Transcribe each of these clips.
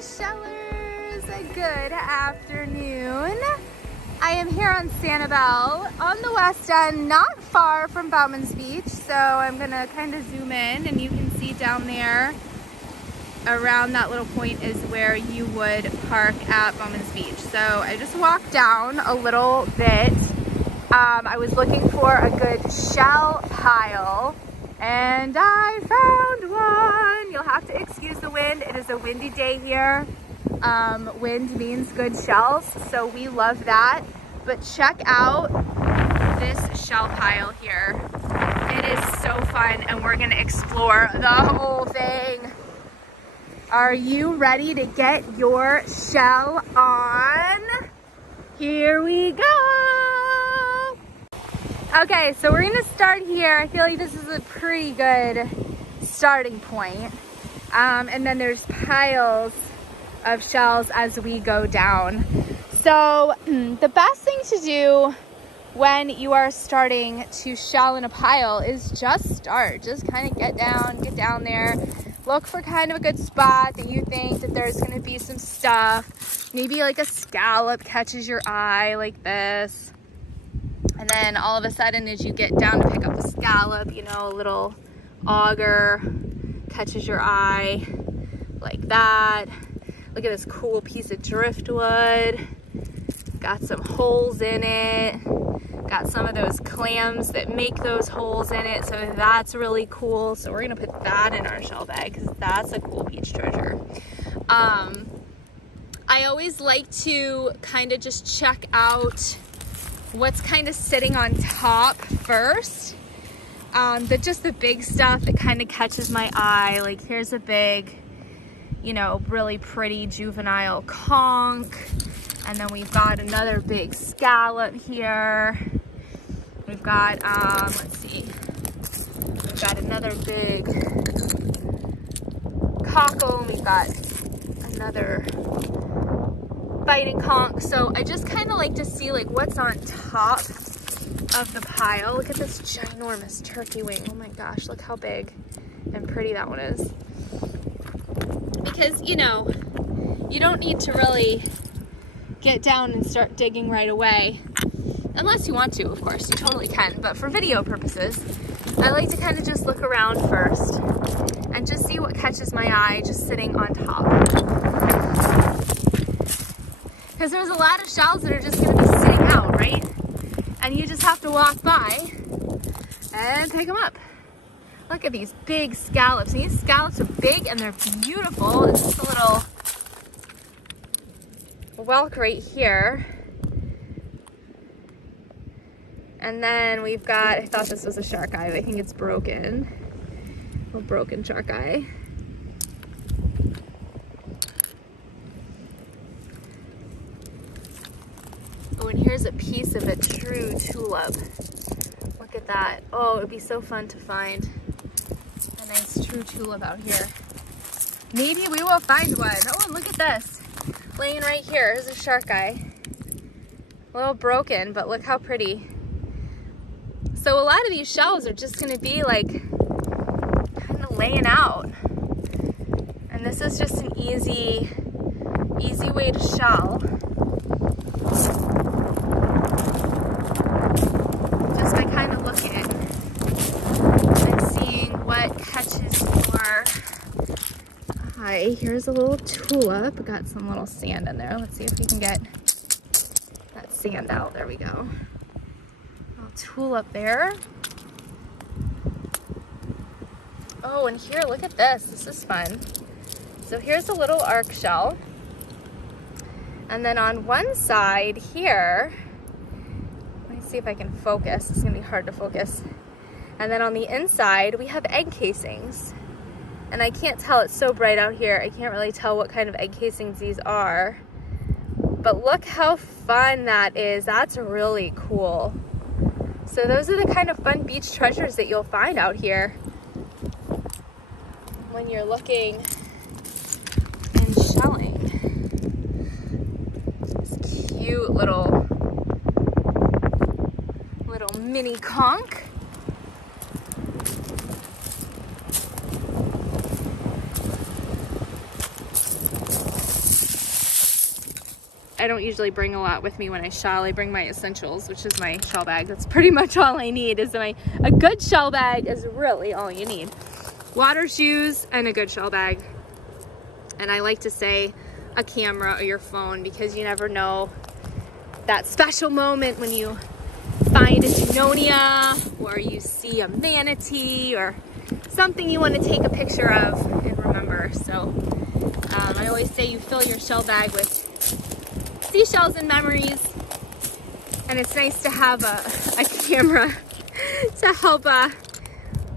shellers, good afternoon. I am here on Sanibel on the west end, not far from Bowman's Beach. So I'm gonna kind of zoom in and you can see down there around that little point is where you would park at Bowman's Beach. So I just walked down a little bit. I was looking for a good shell pile and I found one. You'll have to excuse the wind. It is a windy day here. Wind means good shells, so we love that. But check out this shell pile here. It is so fun and we're gonna explore the whole thing. Are you ready to get your shell on? Here we go. Okay, so we're gonna start here. I feel like this is a pretty good starting point. And then there's piles of shells as we go down. So the best thing to do when you are starting to shell in a pile is just start. Just kind of get down there. Look for kind of a good spot that you think that there's gonna be some stuff. Maybe like a scallop catches your eye like this. And then all of a sudden as you get down to pick up a scallop, you know, a little auger catches your eye like that. Look at this cool piece of driftwood. Got some holes in it. Got some of those clams that make those holes in it, so that's really cool. So we're gonna put that in our shell bag because that's a cool beach treasure. I always like to kind of just check out what's kind of sitting on top first. Just the big stuff that kind of catches my eye. Like here's a big, you know, really pretty juvenile conch. And then we've got another big scallop here. We've got, let's see. We've got another big cockle. We've got another biting conch. So I just kind of like to see like what's on top of the pile. Look at this ginormous turkey wing. Oh my gosh, look how big and pretty that one is. Because, you know, you don't need to really get down and start digging right away. Unless you want to, of course, you totally can. But for video purposes, I like to kind of just look around first and just see what catches my eye just sitting on top. Because there's a lot of shells that are just going to be sitting out, right? And you just have to walk by and pick them up. Look at these big scallops. And these scallops are big and they're beautiful. It's just a little whelk right here. And then we've got, I thought this was a shark eye, but I think it's broken. A broken shark eye. Oh, and here's a piece of a true tulip. Look at that. Oh, it would be so fun to find a nice true tulip out here. Maybe we will find one. Oh, and look at this. Laying right here is a shark eye. A little broken, but look how pretty. So a lot of these shells are just gonna be like kind of laying out. And this is just an easy way to shell. Just by kind of looking and seeing what catches your eye. Here's a little tulip. Got some little sand in there. Let's see if we can get that sand out. There we go. Little tulip there. Oh, and here, look at this. This is fun. So here's a little arc shell. And then on one side here, let me see if I can focus. It's gonna be hard to focus. And then on the inside, we have egg casings. And I can't tell, it's so bright out here. I can't really tell what kind of egg casings these are. But look how fun that is. That's really cool. So those are the kind of fun beach treasures that you'll find out here when you're looking and shelling. This cute little mini conch. I don't usually bring a lot with me when I shell. I bring my essentials, which is my shell bag. That's pretty much all I need. A good shell bag is really all you need. Water, shoes, and a good shell bag. And I like to say a camera or your phone, because you never know that special moment when you find a Junonia or you see a manatee or something you want to take a picture of and remember. So I always say you fill your shell bag with seashells and memories, and it's nice to have a camera to help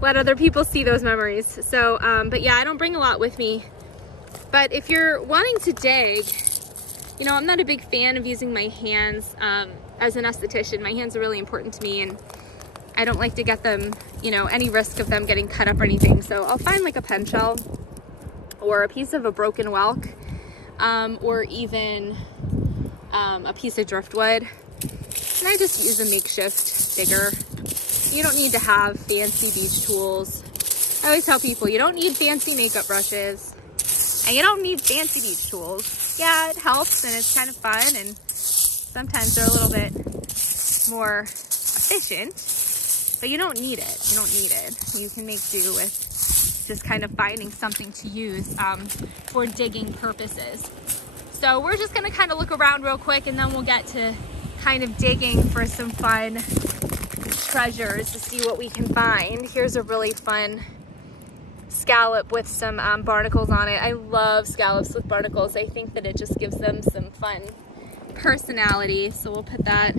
let other people see those memories. So but yeah, I don't bring a lot with me. But if you're wanting to dig, you know, I'm not a big fan of using my hands. As an esthetician, my hands are really important to me, and I don't like to get them, you know, any risk of them getting cut up or anything. So I'll find like a pen shell or a piece of a broken whelk, or even a piece of driftwood. And I just use a makeshift digger. You don't need to have fancy beach tools. I always tell people you don't need fancy makeup brushes, and you don't need fancy beach tools. Yeah, it helps and it's kind of fun, and sometimes they're a little bit more efficient, but you don't need it. You don't need it. You can make do with just kind of finding something to use for digging purposes. So we're just gonna kind of look around real quick, and then we'll get to kind of digging for some fun treasures to see what we can find. Here's a really fun scallop with some barnacles on it. I love scallops with barnacles. I think that it just gives them some fun personality. So we'll put that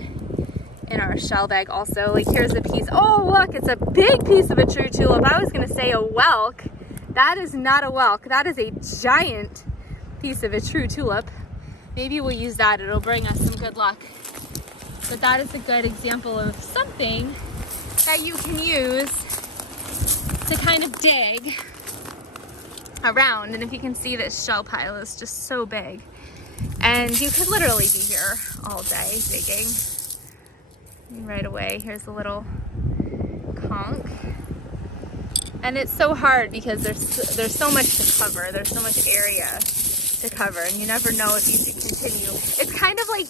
in our shell bag also. Like, here's a piece. Oh, look, it's a big piece of a true tulip. I was gonna say a whelk. That is not a whelk. That is a giant piece of a true tulip. Maybe we'll use that. It'll bring us some good luck. But that is a good example of something that you can use to kind of dig around. And if you can see, this shell pile is just so big, and you could literally be here all day digging. And right away, here's a little conch, and it's so hard because there's so much to cover. There's so much area to cover, and you never know if you should continue. It's kind of like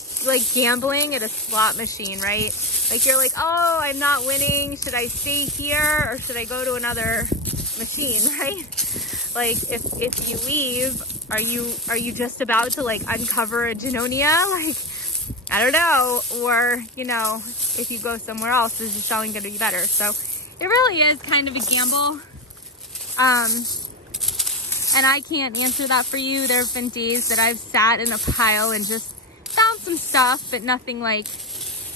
gambling at a slot machine, right? Like, you're like, oh, I'm not winning. Should I stay here or should I go to another machine, right? Like, if you leave, are you just about to like uncover a Junonia? Like, I don't know. Or, you know, if you go somewhere else, is the selling going to be better? So it really is kind of a gamble. And I can't answer that for you. There have been days that I've sat in a pile and just found some stuff, but nothing like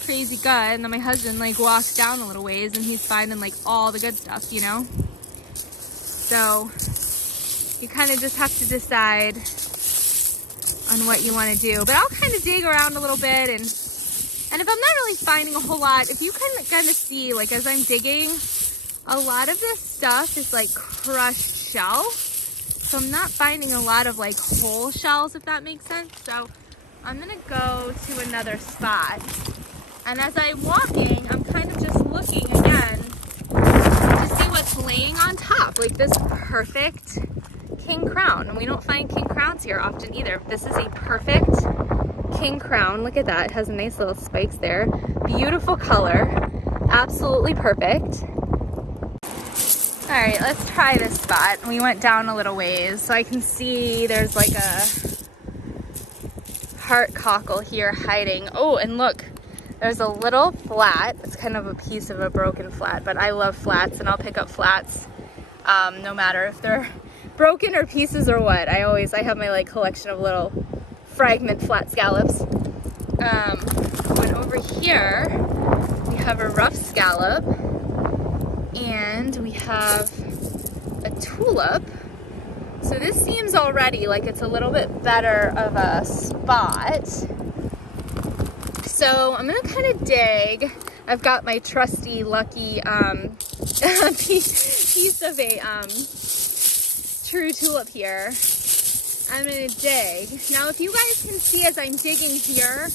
crazy good. And then my husband like walks down a little ways and he's finding like all the good stuff, you know? So you kind of just have to decide on what you want to do. But I'll kind of dig around a little bit, and if I'm not really finding a whole lot, if you can kind of see, like, as I'm digging, a lot of this stuff is like crushed shell. So I'm not finding a lot of like whole shells, if that makes sense. So I'm gonna go to another spot. And as I'm walking, I'm kind of just looking again to see what's laying on top. Like this perfect king crown. And we don't find king crowns here often either. This is a perfect king crown. Look at that. It has a nice little spikes there. Beautiful color. Absolutely perfect. All right, let's try this spot. We went down a little ways, so I can see there's like a heart cockle here hiding. Oh, and look, there's a little flat. It's kind of a piece of a broken flat, but I love flats, and I'll pick up flats no matter if they're broken or pieces or what. I have my like collection of little fragment flat scallops. And over here, we have a rough scallop. And we have a tulip. So this seems already like it's a little bit better of a spot. So I'm gonna kind of dig. I've got my trusty lucky piece of a true tulip here. I'm gonna dig. Now if you guys can see as I'm digging here,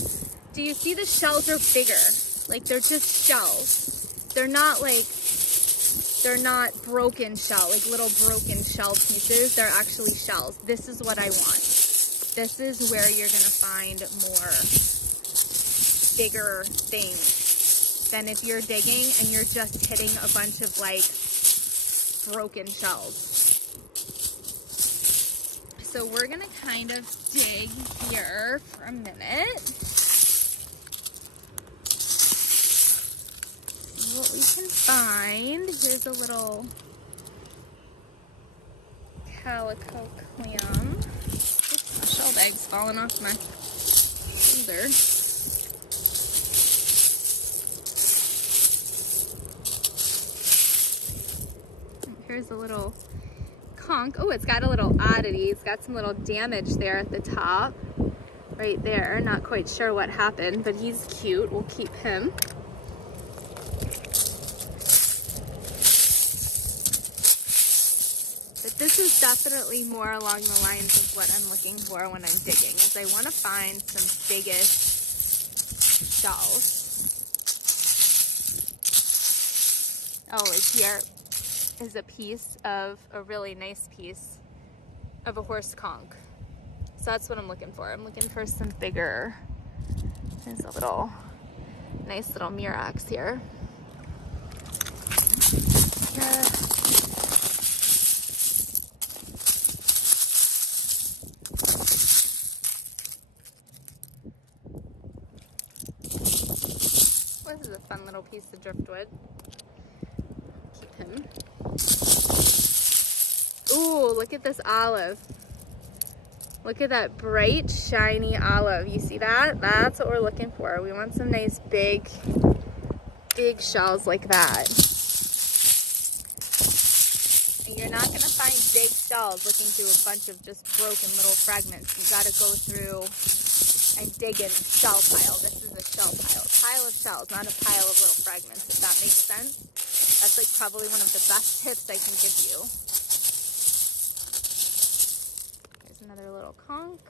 do you see the shells are bigger? Like they're just shells. They're not broken shell, like little broken shell pieces. They're actually shells. This is what I want. this is where you're gonna find more bigger things than if you're digging and you're just hitting a bunch of like broken shells. So we're gonna kind of dig here for a minute. See what we can find. Here's a little calico clam. Oops, my shell bag's falling off my shoulder. Here's a little conch. Oh, it's got a little oddity. It's got some little damage there at the top. Right there. Not quite sure what happened, but he's cute. We'll keep him. But this is definitely more along the lines of what I'm looking for when I'm digging, is I want to find some biggest shells. Oh, like here is a really nice piece of a horse conch. So that's what I'm looking for. I'm looking for some bigger. There's a little nice little murex here. This is a fun little piece of driftwood. Keep him. Ooh, look at this olive. Look at that bright, shiny olive. You see that? That's what we're looking for. We want some nice big shells like that. And you're not gonna find big shells looking through a bunch of just broken little fragments. You gotta go through and dig in a shell pile. This is a shell pile. Pile of shells, not a pile of little fragments, if that makes sense. That's like probably one of the best tips I can give you. Here's another little conch.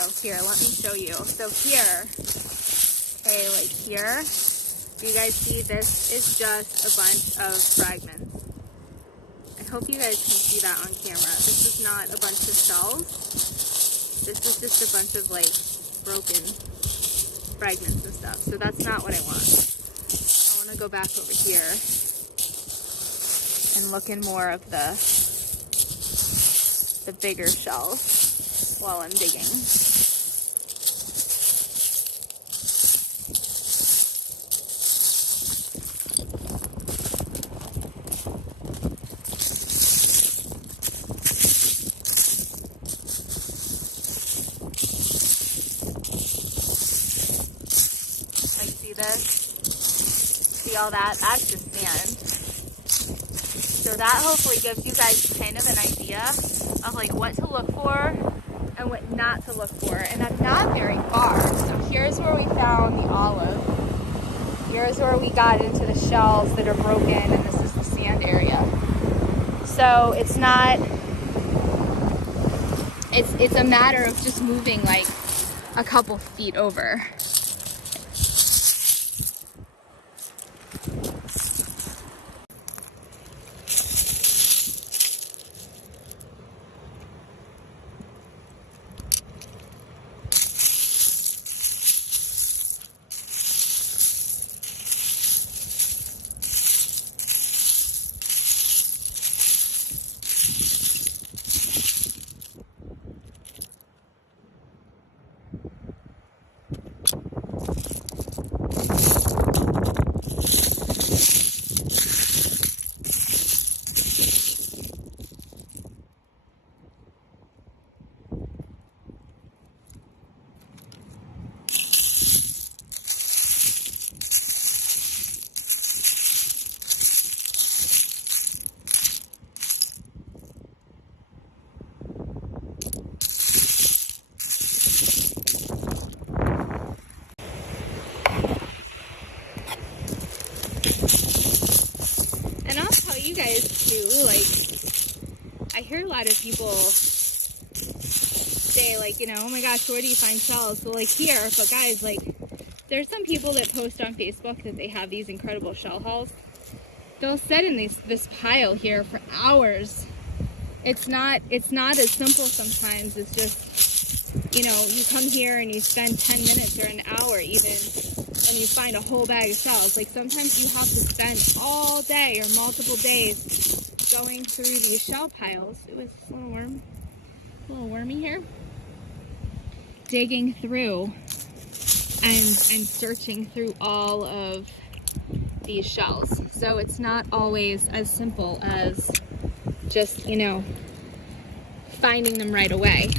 Oh, here, let me show you. So here, okay, like here, do you guys see this is just a bunch of fragments. I hope you guys can see that on camera. This is not a bunch of shells. This is just a bunch of like broken fragments and stuff. So that's not what I want. I want to go back over here and look in more of the bigger shells while I'm digging. This. See all that? That's just sand. So that hopefully gives you guys kind of an idea of like what to look for and what not to look for. And I'm not very far. So here's where we found the olive. Here's where we got into the shells that are broken, and this is the sand area. So it's not, it's a matter of just moving like a couple feet over. You guys too, like, I hear a lot of people say, like, you know, oh my gosh, where do you find shells? Well, like here, but guys, like, there's some people that post on Facebook that they have these incredible shell hauls. They'll sit in this pile here for hours. It's not as simple sometimes. It's just, you know, you come here and you spend 10 minutes or an hour even, and you find a whole bag of shells. Like sometimes you have to spend all day or multiple days going through these shell piles. It was a little wormy here. Digging through and searching through all of these shells. So it's not always as simple as just, you know, finding them right away.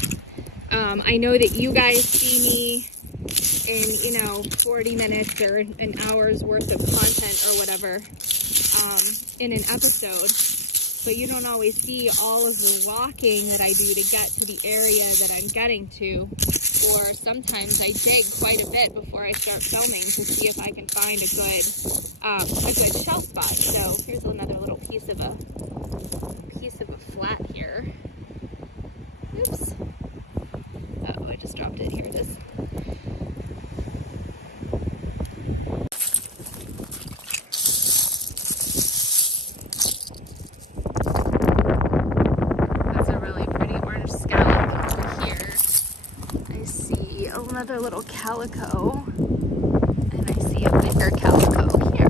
I know that you guys see me in, you know, 40 minutes or an hour's worth of content or whatever in an episode, but you don't always see all of the walking that I do to get to the area that I'm getting to. Or sometimes I dig quite a bit before I start filming to see if I can find a good shell spot. So here's another little piece of a flat here. Oops. Oh, I just dropped it. Here it is. That's a really pretty orange scallop over here. I see another little calico, and I see a bigger calico here.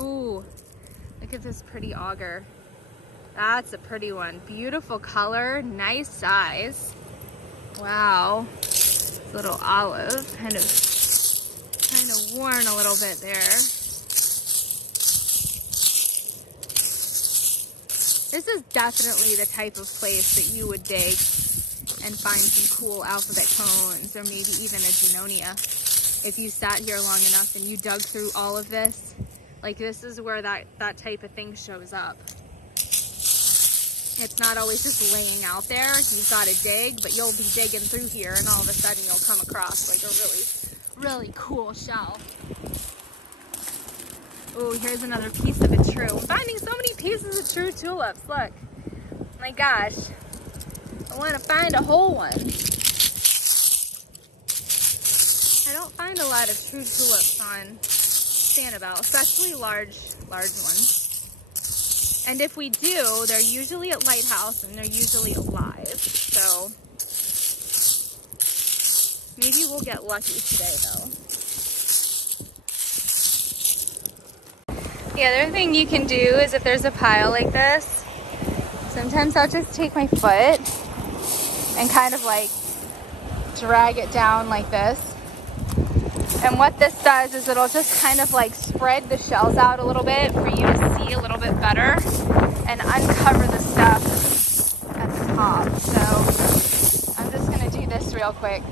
Ooh, look at this pretty auger. That's a pretty one. Beautiful color, nice size. Wow. This little olive, kind of worn a little bit there. This is definitely the type of place that you would dig and find some cool alphabet cones, or maybe even a Junonia. If you sat here long enough and you dug through all of this, like this is where that type of thing shows up. It's not always just laying out there. You've got to dig, but you'll be digging through here and all of a sudden you'll come across like a really cool shell. Oh, here's another piece of a true. I'm finding so many pieces of true tulips. Look, my gosh, I want to find a whole one. I don't find a lot of true tulips on Sanibel, especially large ones. And if we do, they're usually at Lighthouse and they're usually alive. So maybe we'll get lucky today though. The other thing you can do is if there's a pile like this, sometimes I'll just take my foot and kind of like drag it down like this. And what this does is it'll just kind of like spread the shells out a little bit for you to see a little bit better and uncover the stuff at the top. So I'm just gonna do this real quick.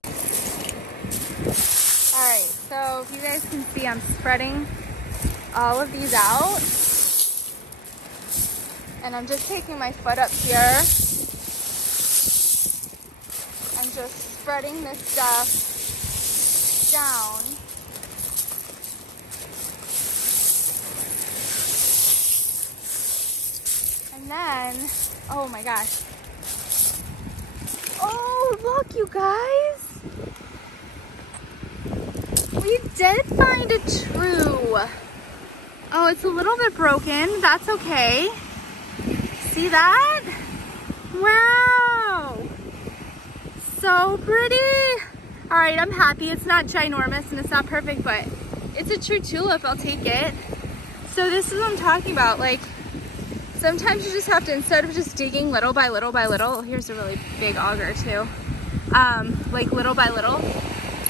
All right, so if you guys can see, I'm spreading all of these out. And I'm just taking my foot up here and just spreading this stuff down. And then, oh my gosh. Oh, look, you guys. We did find a true. Oh, it's a little bit broken. That's okay. See that? Wow. So pretty. All right, I'm happy. It's not ginormous and it's not perfect, but it's a true tulip. I'll take it. So this is what I'm talking about. Like, sometimes you just have to, instead of just digging little by little by little, here's a really big auger too. Like little by little,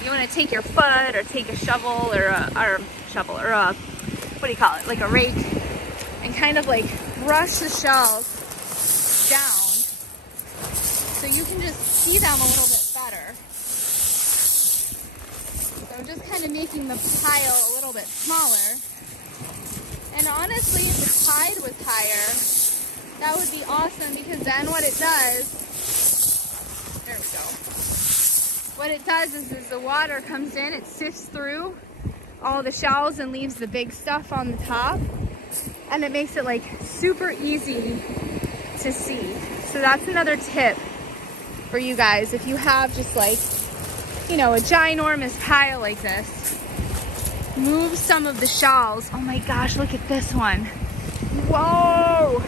you want to take your foot or take a shovel or a what do you call it? Like a rake, and kind of like brush the shells down so you can just see them a little bit better. So just kind of making the pile a little bit smaller. And honestly, if the tide was higher, that would be awesome, because then what it does, there we go. what it does is as the water comes in, it sifts through all the shells and leaves the big stuff on the top. And it makes it like super easy to see. So that's another tip for you guys. If you have just like, you know, a ginormous pile like this, move some of the shells. Oh my gosh, look at this one. Whoa!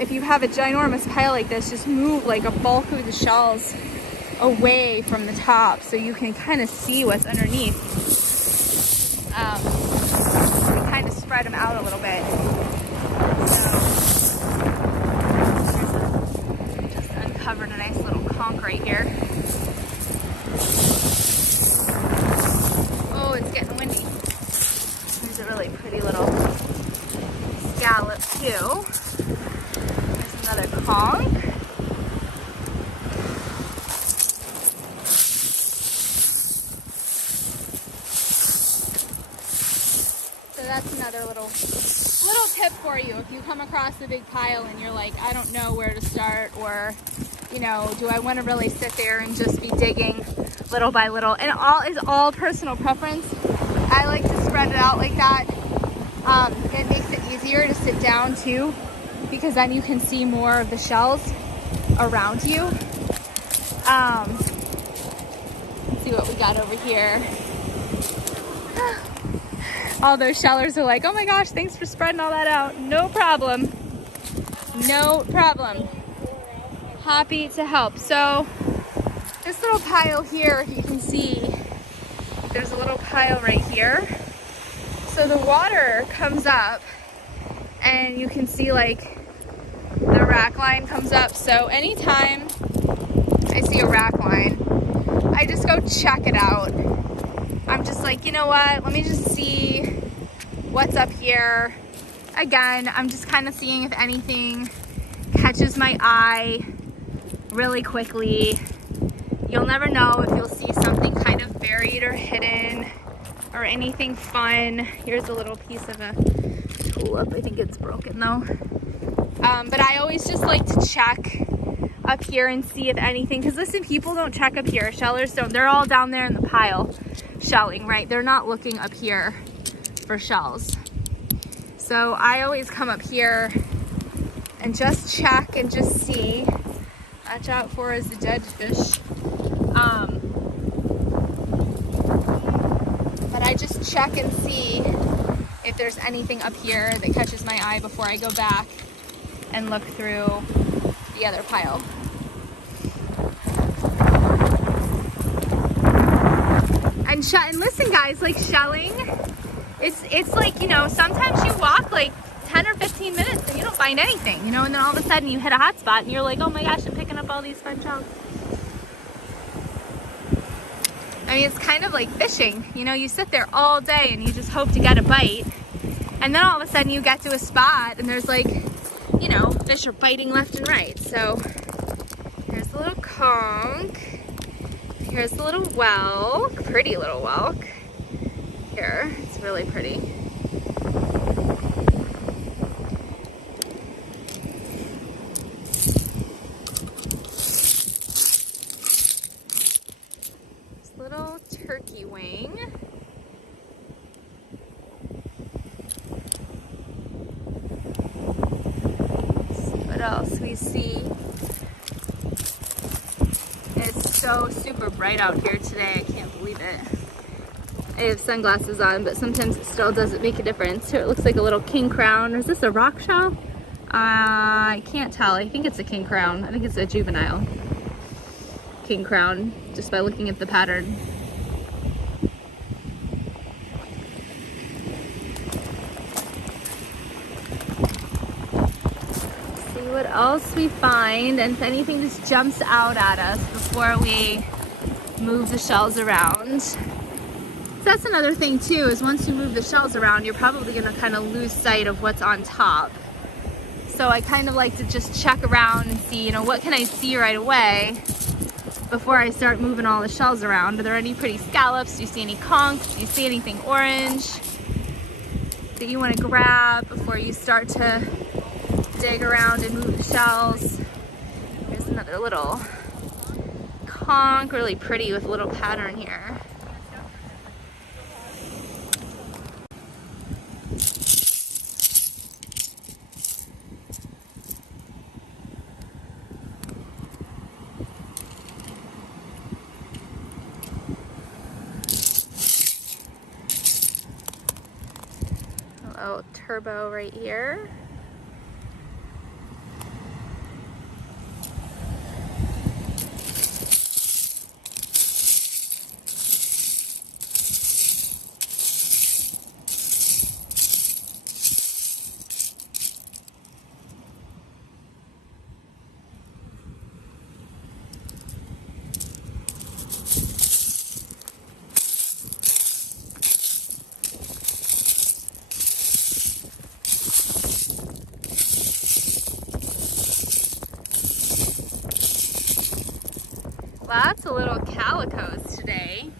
If you have a ginormous pile like this, just move like a bulk of the shells away from the top so you can kind of see what's underneath. We kind of spread them out a little bit. So just uncovered a nice little conch right here. Oh, it's getting windy. There's a really pretty little scallop too. There's another conch. So that's another little tip for you. If you come across a big pile and you're like, I don't know where to start, or, you know, do I want to really sit there and just be digging little by little? And is all personal preference. I like to spread it out like that. It makes it easier to sit down too, because then you can see more of the shells around you. Let's see what we got over here. All those shellers are like, oh my gosh, thanks for spreading all that out. No problem. No problem. Happy to help. So this little pile here, you can see there's a little pile right here. So the water comes up and you can see like the rack line comes up. So anytime I see a rack line, I just go check it out. I'm just like, you know what, let me just see what's up here. Again, I'm just kind of seeing if anything catches my eye really quickly. You'll never know if you'll see something kind of buried or hidden or anything fun. Here's a little piece of a tulip. I think it's broken though. But I always just like to check up here and see if anything, because listen, people don't check up here. Shellers don't. They're all down there in the pile shelling, right? They're not looking up here for shells. So I always come up here and just check and just see. Watch out for is the dead fish. But I just check and see if there's anything up here that catches my eye before I go back and look through the other pile. And listen guys, like shelling, it's like, you know, sometimes you walk like 10 or 15 minutes and you don't find anything, you know, and then all of a sudden you hit a hot spot and you're like, oh my gosh, I'm picking up all these fun shells. I mean, it's kind of like fishing, you know, you sit there all day and you just hope to get a bite, and then all of a sudden you get to a spot and there's like, you know, fish are biting left and right. So here's the little conch. Here's the little whelk, pretty little whelk. Here, it's really pretty. This little turkey wing. Let's see what else we see. It's so super bright out here today, I can't believe it. I have sunglasses on, but sometimes it still doesn't make a difference. Here it looks like a little king crown. Is this a rock shell? I can't tell. I think it's a king crown. I think it's a juvenile king crown, just by looking at the pattern. See what else we find, and if anything just jumps out at us before we move the shells around. So that's another thing too, is once you move the shells around, you're probably gonna kind of lose sight of what's on top. So I kind of like to just check around and see, you know, what can I see right away before I start moving all the shells around. Are there any pretty scallops? Do you see any conchs? Do you see anything orange that you want to grab before you start to dig around and move the shells? Here's another little conch. conch, really pretty with a little pattern here. Hello, turbo right here. Lots of little calicos today.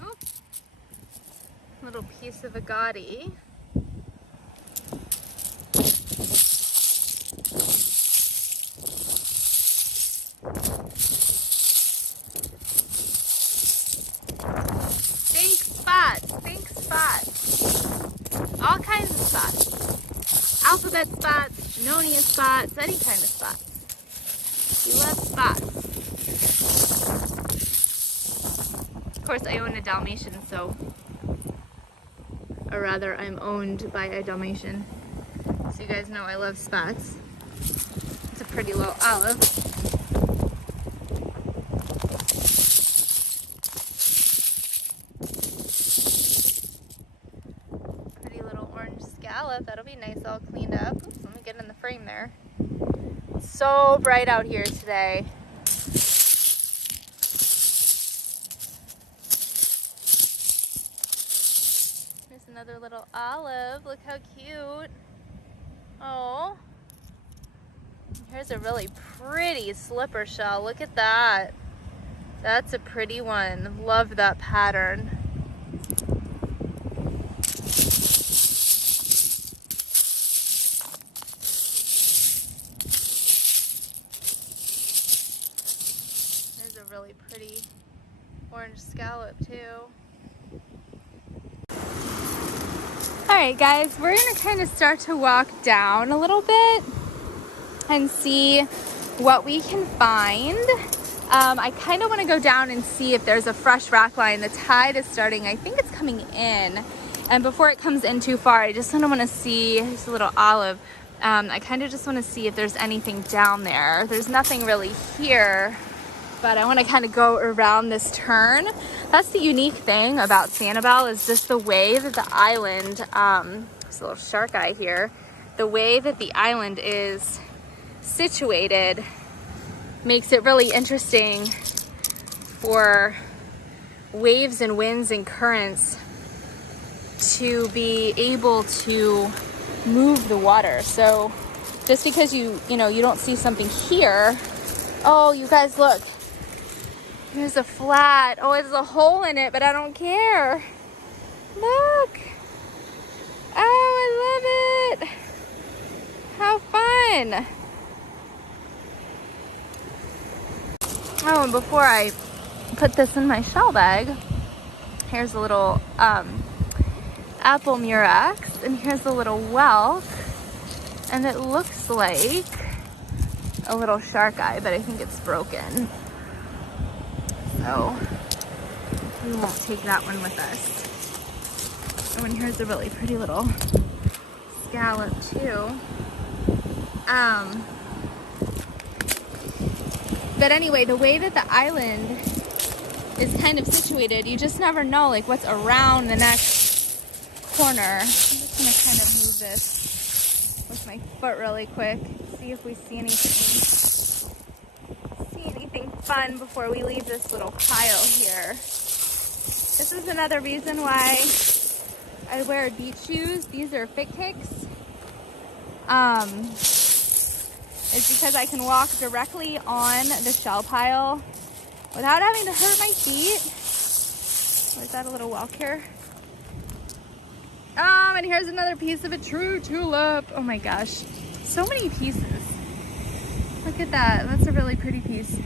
Oh, little piece of agati. Pink spots, all kinds of spots, alphabet spots, Junonia spots, any kind of spots. We love spots. Of course, I own a Dalmatian, or rather, I'm owned by a Dalmatian. So you guys know I love spots. It's a pretty little olive. That'll be nice, all cleaned up. Oops, let me get in the frame there. It's so bright out here today. Here's another little olive. Look how cute. Oh. Here's a really pretty slipper shell. Look at that. That's a pretty one. Love that pattern. Really pretty orange scallop too. Alright guys, we're gonna kind of start to walk down a little bit and see what we can find. I kind of want to go down and see if there's a fresh rack line. The tide is starting, I think it's coming in, and before it comes in too far, I just kind of want to see, here's a little olive. I kind of just want to see if there's anything down there. There's nothing really here, but I want to kind of go around this turn. That's the unique thing about Sanibel, is just the way that the island, there's a little shark eye here, the way that the island is situated makes it really interesting for waves and winds and currents to be able to move the water. So just because you don't see something here, oh, you guys look. Here's a flat. Oh, there's a hole in it, but I don't care. Look. Oh, I love it. How fun. Oh, and before I put this in my shell bag, here's a little apple murex, and here's a little whelk, and it looks like a little shark eye, but I think it's broken. So we won't take that one with us. Oh, and here's a really pretty little scallop too. But anyway, the way that the island is kind of situated, you just never know like what's around the next corner. I'm just gonna kind of move this with my foot really quick, see if we see anything fun before we leave this little pile here. This is another reason why I wear beach shoes. These are fit kicks. It's because I can walk directly on the shell pile without having to hurt my feet. Or is that a little whelk here? And here's another piece of a true tulip. Oh my gosh, so many pieces. Look at that, that's a really pretty piece.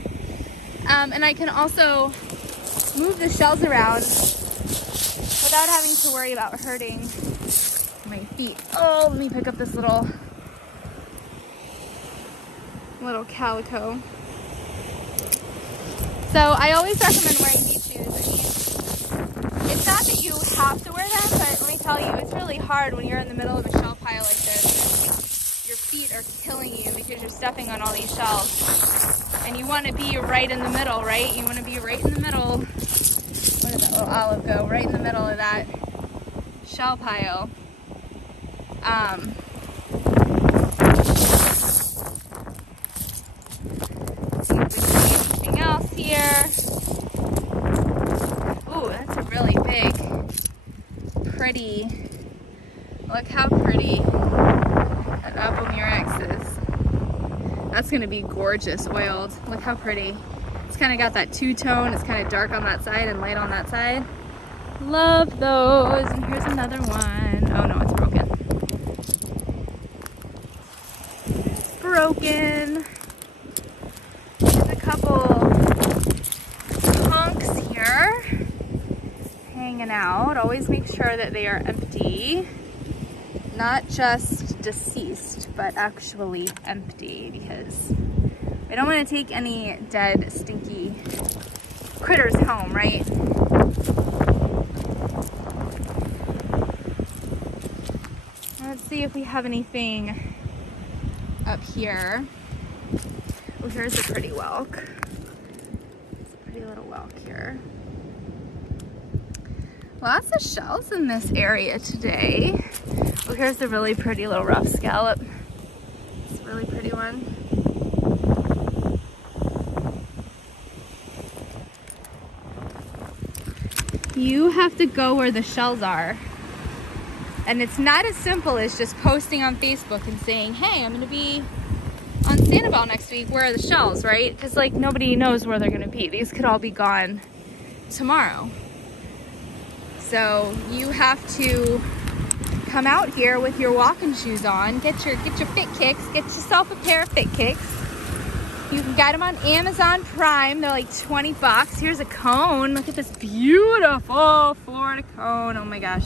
And I can also move the shells around without having to worry about hurting my feet. Oh, let me pick up this little calico. So I always recommend wearing these shoes. I mean, it's not that you have to wear them, but let me tell you, it's really hard when you're in the middle of a shell pile like this. Your feet are killing you because you're stepping on all these shells. And you want to be right in the middle, right? You want to be right in the middle. Where did that little olive go? Right in the middle of that shell pile. Let's see if we can see anything else here. Ooh, that's a really big, pretty, look how pretty an apple murex is. That's gonna be gorgeous oiled. Look how pretty. It's kind of got that two-tone. It's kind of dark on that side and light on that side. Love those. And here's another one. Oh no, it's broken. Broken. There's a couple hunks here hanging out. Always make sure that they are empty. Not just deceased, but actually empty, because I don't want to take any dead, stinky critters home, right? Let's see if we have anything up here. Oh, here's a pretty whelk. It's a pretty little whelk here. Lots of shells in this area today. Oh, here's a really pretty little rough scallop. It's a really pretty one. You have to go where the shells are. And it's not as simple as just posting on Facebook and saying, hey, I'm gonna be on Sanibel next week, where are the shells, right? Because like nobody knows where they're gonna be. These could all be gone tomorrow. So you have to come out here with your walking shoes on, get your fit kicks, get yourself a pair of fit kicks. You can get them on Amazon Prime. They're like 20 bucks. Here's a cone. Look at this beautiful Florida cone. Oh my gosh,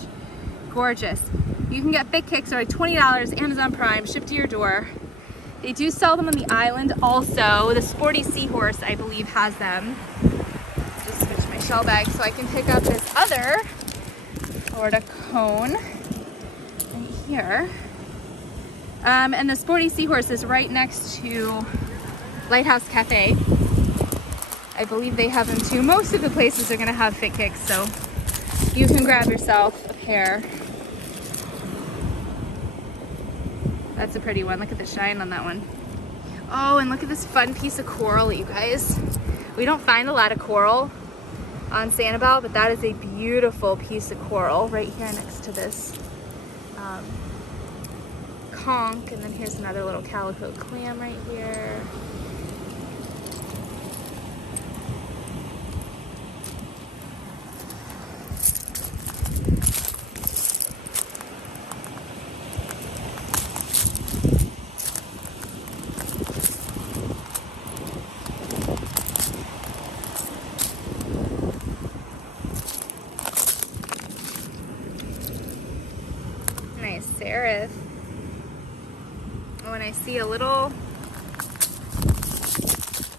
gorgeous. You can get fit kicks. They're like $20, Amazon Prime, shipped to your door. They do sell them on the island also. The Sporty Seahorse, I believe, has them. Just switch my shell bag so I can pick up this other Florida cone right here. And the Sporty Seahorse is right next to Lighthouse Cafe. I believe they have them too. Most of the places are gonna have fit kicks, so you can grab yourself a pair. That's a pretty one. Look at the shine on that one. Oh, and look at this fun piece of coral, you guys. We don't find a lot of coral on Sanibel, but that is a beautiful piece of coral right here next to this conch. And then here's another little calico clam right here. Nice serif. When I see a little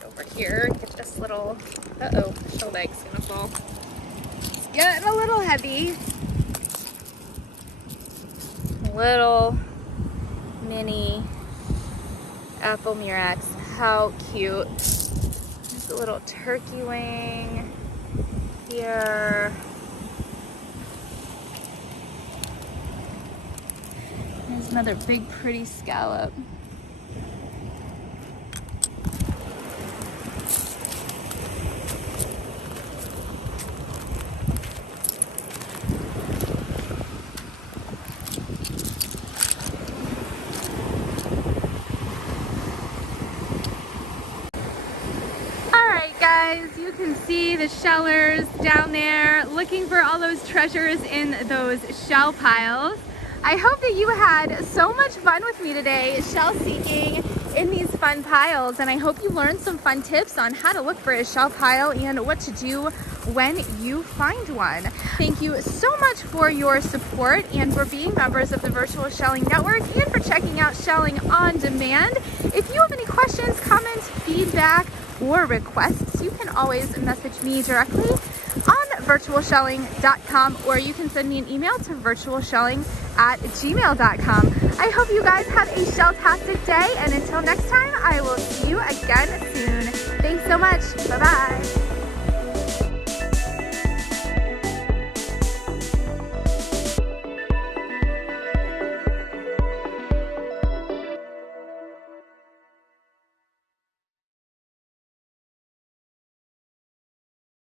over here, get this little, uh-oh, the shell bag's gonna fall. It's getting a little heavy. Little mini apple murex. How cute. Just a little turkey wing here. There's another big pretty scallop. Alright guys, you can see the shellers down there looking for all those treasures in those shell piles. I hope that you had so much fun with me today shell seeking in these fun piles, and I hope you learned some fun tips on how to look for a shell pile and what to do when you find one. Thank you so much for your support and for being members of the Virtual Shelling Network and for checking out Shelling on Demand. If you have any questions, comments, feedback, or requests, you can always message me directly on virtualshelling.com, or you can send me an email to virtualshelling@gmail.com. I hope you guys have a shell-tastic day, and until next time, I will see you again soon. Thanks so much. Bye-bye.